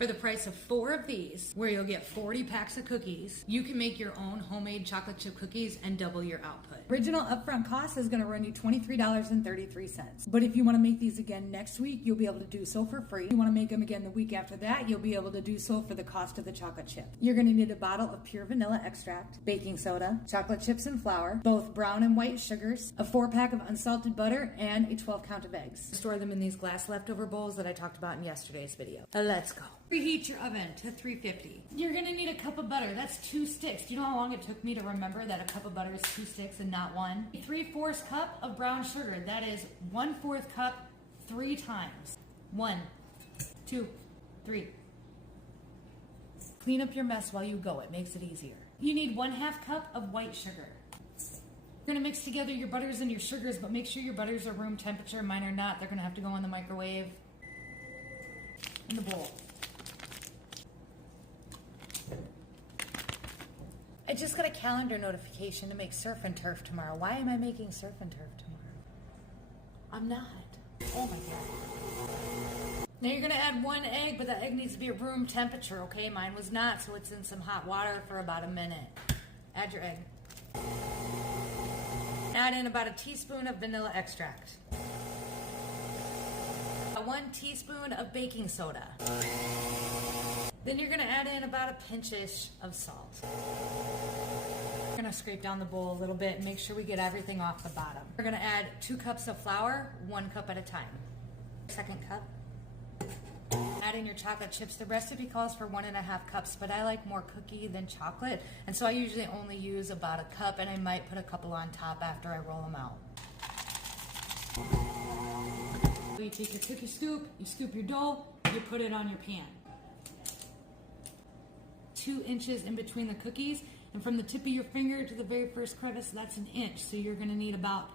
For the price of 4 of these, where you'll get 40 packs of cookies, you can make your own homemade chocolate chip cookies and double your output. Original upfront cost is going to run you $23.33. But if you want to make these again next week, you'll be able to do so for free. If you want to make them again the week after that, you'll be able to do so for the cost of the chocolate chip. You're going to need a bottle of pure vanilla extract, baking soda, chocolate chips and flour, both brown and white sugars, a 4-pack of unsalted butter, and a 12 count of eggs. Store them in these glass leftover bowls that I talked about in yesterday's video. Let's go. Preheat your oven to 350. You're gonna need a cup of butter. That's 2 sticks. Do you know how long it took me to remember that a cup of butter is 2 sticks and not 1? 3/4 cup of brown sugar. That is 1/4 cup 3 times. 1, 2, 3. Clean up your mess while you go. It makes it easier. You need 1/2 cup of white sugar. You're gonna mix together your butters and your sugars, but make sure your butters are room temperature. Mine are not. They're gonna have to go in the microwave. In the bowl. I just got a calendar notification to make surf and turf tomorrow. Why am I making surf and turf tomorrow? I'm not. Oh my god. Now you're gonna add 1 egg, but that egg needs to be at room temperature, okay? Mine was not, so it's in some hot water for about a minute. Add your egg. Add in about a teaspoon of vanilla extract. 1 teaspoon of baking soda. Then you're gonna add in about a pinch-ish of salt. We're gonna scrape down the bowl a little bit and make sure we get everything off the bottom. We're gonna add 2 cups of flour, 1 cup at a time. 2nd cup. Add in your chocolate chips. The recipe calls for 1.5 cups, but I like more cookie than chocolate, and so I usually only use about a cup, and I might put a couple on top after I roll them out. You take your cookie scoop, you scoop your dough, you put it on your pan. 2 inches in between the cookies, and from the tip of your finger to the very first crevice, that's 1 inch. So you're gonna need about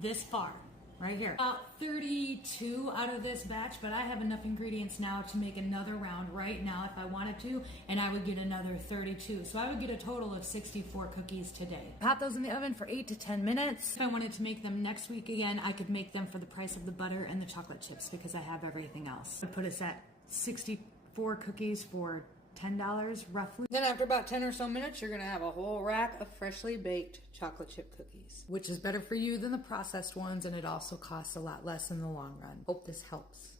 this far, right here. About 32 out of this batch, but I have enough ingredients now to make another round right now if I wanted to, and I would get another 32. So I would get a total of 64 cookies today. Pop those in the oven for 8 to 10 minutes. If I wanted to make them next week again, I could make them for the price of the butter and the chocolate chips because I have everything else. I'd put us at 64 cookies for $10 roughly. Then after about 10 or so minutes, you're gonna have a whole rack of freshly baked chocolate chip cookies, which is better for you than the processed ones, and it also costs a lot less in the long run. Hope this helps.